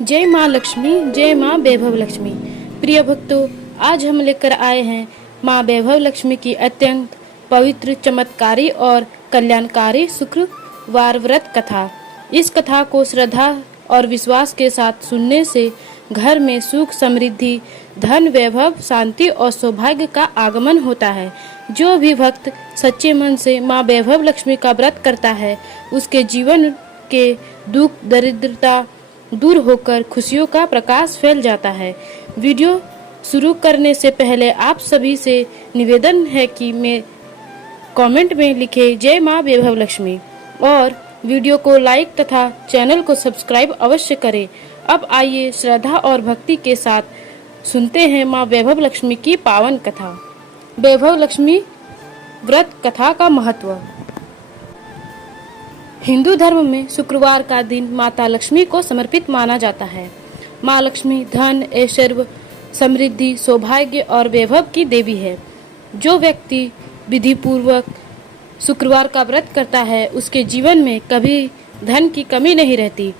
जय माँ लक्ष्मी, जय माँ वैभव लक्ष्मी। प्रिय भक्तों, आज हम लेकर आए हैं माँ वैभव लक्ष्मी की अत्यंत पवित्र, चमत्कारी और कल्याणकारी शुक्रवार व्रत कथा। इस कथा को श्रद्धा और विश्वास के साथ सुनने से घर में सुख, समृद्धि, धन, वैभव, शांति और सौभाग्य का आगमन होता है। जो भी भक्त सच्चे मन से माँ वैभव लक्ष्मी का व्रत करता है, उसके जीवन के दुख, दरिद्रता दूर होकर खुशियों का प्रकाश फैल जाता है। वीडियो शुरू करने से पहले आप सभी से निवेदन है कि मैं कमेंट में लिखे जय माँ वैभव लक्ष्मी और वीडियो को लाइक तथा चैनल को सब्सक्राइब अवश्य करें। अब आइए श्रद्धा और भक्ति के साथ सुनते हैं माँ वैभव लक्ष्मी की पावन कथा। वैभव लक्ष्मी व्रत कथा का महत्व। हिंदू धर्म में शुक्रवार का दिन माता लक्ष्मी को समर्पित माना जाता है। माँ लक्ष्मी धन, ऐश्वर्य, समृद्धि, सौभाग्य और वैभव की देवी है। जो व्यक्ति विधि पूर्वक शुक्रवार का व्रत करता है, उसके जीवन में कभी धन की कमी नहीं रहती।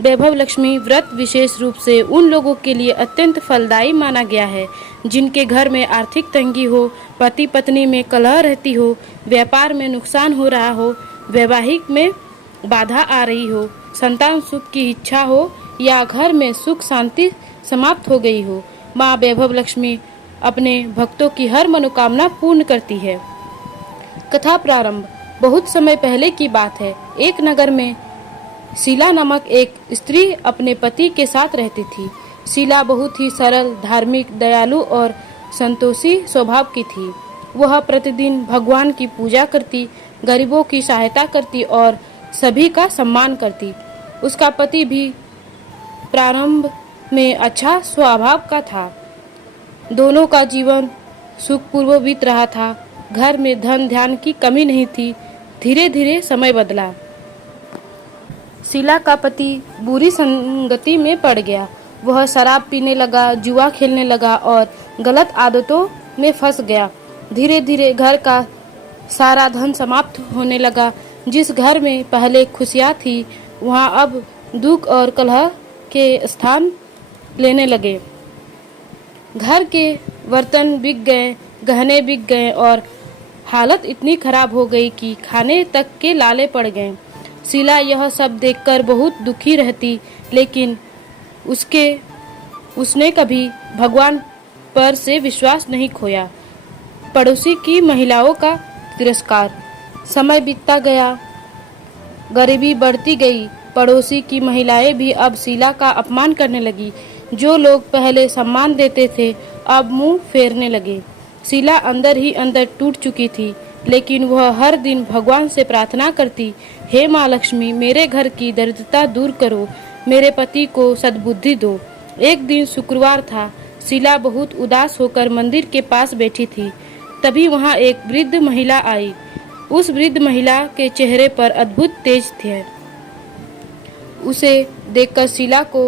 वैभव लक्ष्मी व्रत विशेष रूप से उन लोगों के लिए अत्यंत फलदायी माना गया है जिनके घर में आर्थिक तंगी हो, पति पत्नी में कलह रहती हो, व्यापार में नुकसान हो रहा हो, वैवाहिक में बाधा आ रही हो, संतान सुख की इच्छा हो या घर में सुख शांति समाप्त हो गई हो। माँ वैभव लक्ष्मी अपने भक्तों की हर मनोकामना पूर्ण करती है। कथा प्रारंभ। बहुत समय पहले की बात है। एक नगर में शीला नामक एक स्त्री अपने पति के साथ रहती थी। शीला बहुत ही सरल, धार्मिक, दयालु और संतोषी स्वभाव की थी। वह प्रतिदिन भगवान की पूजा करती, गरीबों की सहायता करती और सभी का सम्मान करती। उसका पति भी प्रारंभ में अच्छा स्वभाव का था। दोनों का जीवन सुखपूर्व बीत रहा था। घर में धन ध्यान की कमी नहीं थी। धीरे धीरे समय बदला। शीला का पति बुरी संगति में पड़ गया। वह शराब पीने लगा, जुआ खेलने लगा और गलत आदतों में फंस गया। धीरे धीरे घर का सारा धन समाप्त होने लगा। जिस घर में पहले खुशियाँ थी, वहाँ अब दुख और कलह के स्थान लेने लगे। घर के बर्तन बिक गए, गहने बिक गए और हालत इतनी खराब हो गई कि खाने तक के लाले पड़ गए। शीला यह सब देखकर बहुत दुखी रहती, लेकिन उसने कभी भगवान पर से विश्वास नहीं खोया। पड़ोसी की महिलाओं का तिरस्कार। समय बीतता गया, गरीबी बढ़ती गई। पड़ोसी की महिलाएं भी अब शीला का अपमान करने लगी। जो लोग पहले सम्मान देते थे, अब मुंह फेरने लगे। शीला अंदर ही अंदर टूट चुकी थी, लेकिन वह हर दिन भगवान से प्रार्थना करती, हे माँ लक्ष्मी, मेरे घर की दरिद्रता दूर करो, मेरे पति को सद्बुद्धि दो। एक दिन शुक्रवार था। शीला बहुत उदास होकर मंदिर के पास बैठी थी। तभी वहाँ एक वृद्ध महिला आई। उस वृद्ध महिला के चेहरे पर अद्भुत तेज थे। उसे देखकर शीला को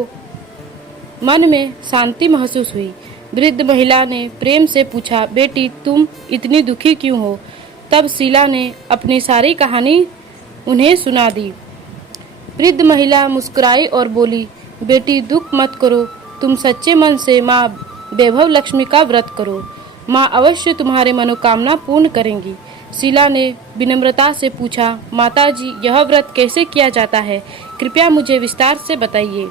मन में शांति महसूस हुई। वृद्ध महिला ने प्रेम से पूछा, बेटी, तुम इतनी दुखी क्यों हो? तब शीला ने अपनी सारी कहानी उन्हें सुना दी। वृद्ध महिला मुस्कुराई और बोली, बेटी, दुख मत करो, तुम सच्चे मन से माँ वैभव लक्ष्मी का व्रत करो। माँ अवश्य तुम्हारे मनोकामना पूर्ण करेंगी। शीला ने विनम्रता से पूछा, माताजी, यह व्रत कैसे किया जाता है? कृपया मुझे विस्तार से बताइए।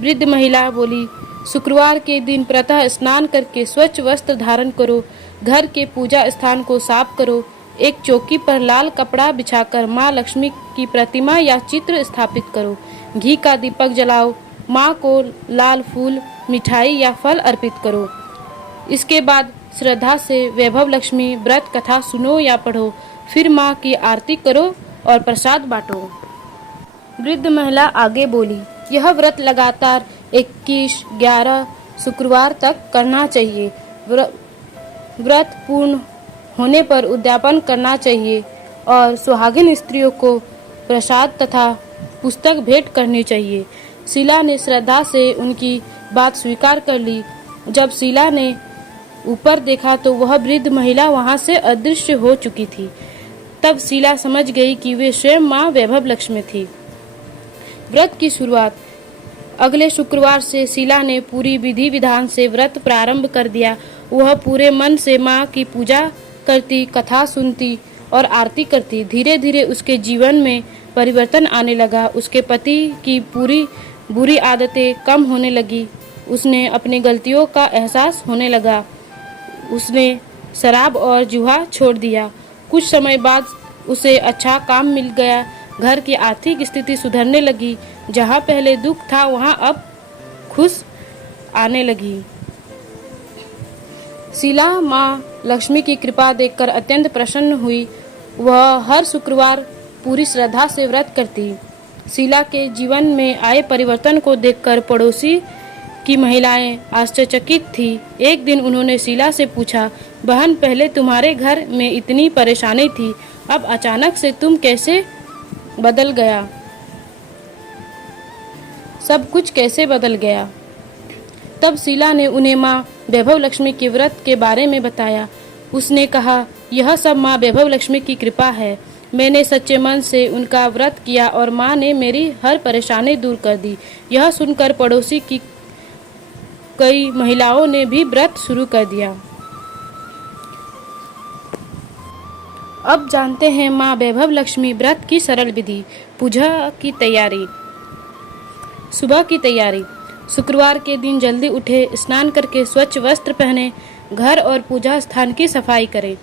वृद्ध महिला बोली, शुक्रवार के दिन प्रातः स्नान करके स्वच्छ वस्त्र धारण करो, घर के पूजा स्थान को साफ करो, एक चौकी पर लाल कपड़ा बिछाकर माँ लक्ष्मी की प्रतिमा या चित्र स्थापित करो, घी का दीपक जलाओ, माँ को लाल फूल, मिठाई या फल अर्पित करो। इसके बाद श्रद्धा से वैभव लक्ष्मी व्रत कथा सुनो या पढ़ो, फिर माँ की आरती करो और प्रसाद बांटो। वृद्ध महिला आगे बोली, यह व्रत लगातार 21-11 शुक्रवार तक करना चाहिए। व्रत पूर्ण होने पर उद्यापन करना चाहिए और सुहागिन स्त्रियों को प्रसाद तथा पुस्तक भेंट करनी चाहिए। शीला ने श्रद्धा से उनकी बात स्वीकार कर ली। जब शीला ने ऊपर देखा तो वह वृद्ध महिला वहां से अदृश्य हो चुकी थी। तब शीला समझ गई कि वे स्वयं माँ वैभव लक्ष्मी थी। व्रत की शुरुआत। अगले शुक्रवार से शीला ने पूरी विधि विधान से व्रत प्रारंभ कर दिया। वह पूरे मन से माँ की पूजा करती, कथा सुनती और आरती करती। धीरे धीरे उसके जीवन में परिवर्तन आने लगा। उसके पति की पूरी बुरी आदतें कम होने लगी। उसने अपनी गलतियों का एहसास होने लगा। उसने शराब और जुआ छोड़ दिया। कुछ समय बाद उसे अच्छा काम मिल गया। घर की आर्थिक स्थिति सुधरने लगी। जहाँ पहले दुख था वहाँ अब खुश आने लगी। शीला माँ लक्ष्मी की कृपा देखकर अत्यंत प्रसन्न हुई। वह हर शुक्रवार पूरी श्रद्धा से व्रत करती। शीला के जीवन में आए परिवर्तन को देखकर पड़ोसी की महिलाएं आश्चर्यचकित थी। एक दिन उन्होंने शीला से पूछा, बहन, पहले तुम्हारे घर में इतनी परेशानी थी, अब अचानक से तुम कैसे बदल गया? सब कुछ कैसे बदल गया? तब शीला ने उन्हें माँ वैभव लक्ष्मी के व्रत के बारे में बताया। उसने कहा, यह सब माँ वैभव लक्ष्मी की कृपा है। मैंने सच्चे मन से उनका व्रत किया और माँ ने मेरी हर परेशानी दूर कर दी। यह सुनकर पड़ोसी की कई महिलाओं ने भी व्रत शुरू कर दिया। अब जानते हैं माँ वैभव लक्ष्मी व्रत की सरल विधि। पूजा की तैयारी। सुबह की तैयारी। शुक्रवार के दिन जल्दी उठे, स्नान करके स्वच्छ वस्त्र पहने, घर और पूजा स्थान की सफाई करें।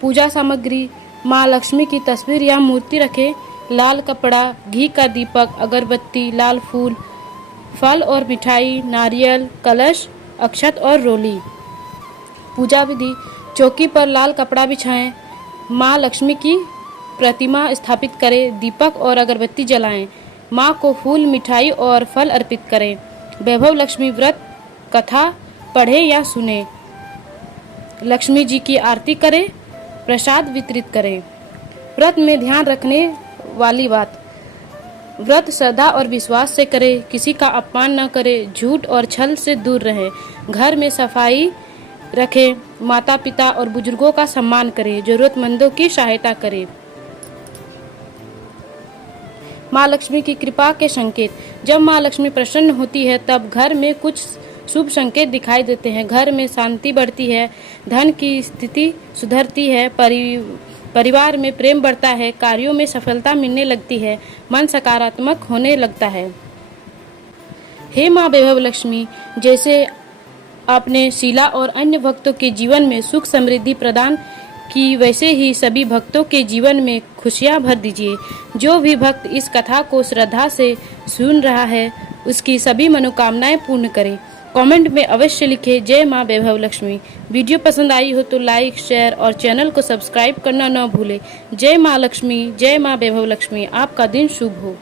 पूजा सामग्री। माँ लक्ष्मी की तस्वीर या मूर्ति रखें। लाल कपड़ा, घी का दीपक, अगरबत्ती, लाल फूल, फल और मिठाई, नारियल, कलश, अक्षत और रोली। पूजा विधि। चौकी पर लाल कपड़ा बिछाएं। माँ लक्ष्मी की प्रतिमा स्थापित करें। दीपक और अगरबत्ती जलाएं। माँ को फूल, मिठाई और फल अर्पित करें। वैभव लक्ष्मी व्रत कथा पढ़ें या सुने। लक्ष्मी जी की आरती करें। प्रसाद वितरित करें। व्रत में ध्यान रखने वाली बात। व्रत श्रद्धा और विश्वास से करें। किसी का अपमान न करें। झूठ और छल से दूर रहें। घर में सफाई रखें। माता पिता और बुजुर्गों का सम्मान करें। जरूरतमंदों की सहायता करें। माँ लक्ष्मी की कृपा के संकेत। जब माँ लक्ष्मी प्रसन्न होती है तब घर में कुछ शुभ संकेत दिखाई देते हैं। घर में शांति बढ़ती है, धन की स्थिति सुधरती है, परिवार में प्रेम बढ़ता है, कार्यों में सफलता मिलने लगती है, मन सकारात्मक होने लगता है। हे माँ वैभव लक्ष्मी, जैसे आपने शीला और अन्य भक्तों के जीवन में सुख समृद्धि प्रदान की, वैसे ही सभी भक्तों के जीवन में खुशियाँ भर दीजिए। जो भी भक्त इस कथा को श्रद्धा से सुन रहा है उसकी सभी मनोकामनाएं पूर्ण करें। कमेंट में अवश्य लिखें जय माँ वैभव लक्ष्मी। वीडियो पसंद आई हो तो लाइक, शेयर और चैनल को सब्सक्राइब करना न भूलें। जय माँ लक्ष्मी, जय माँ वैभव लक्ष्मी। आपका दिन शुभ हो।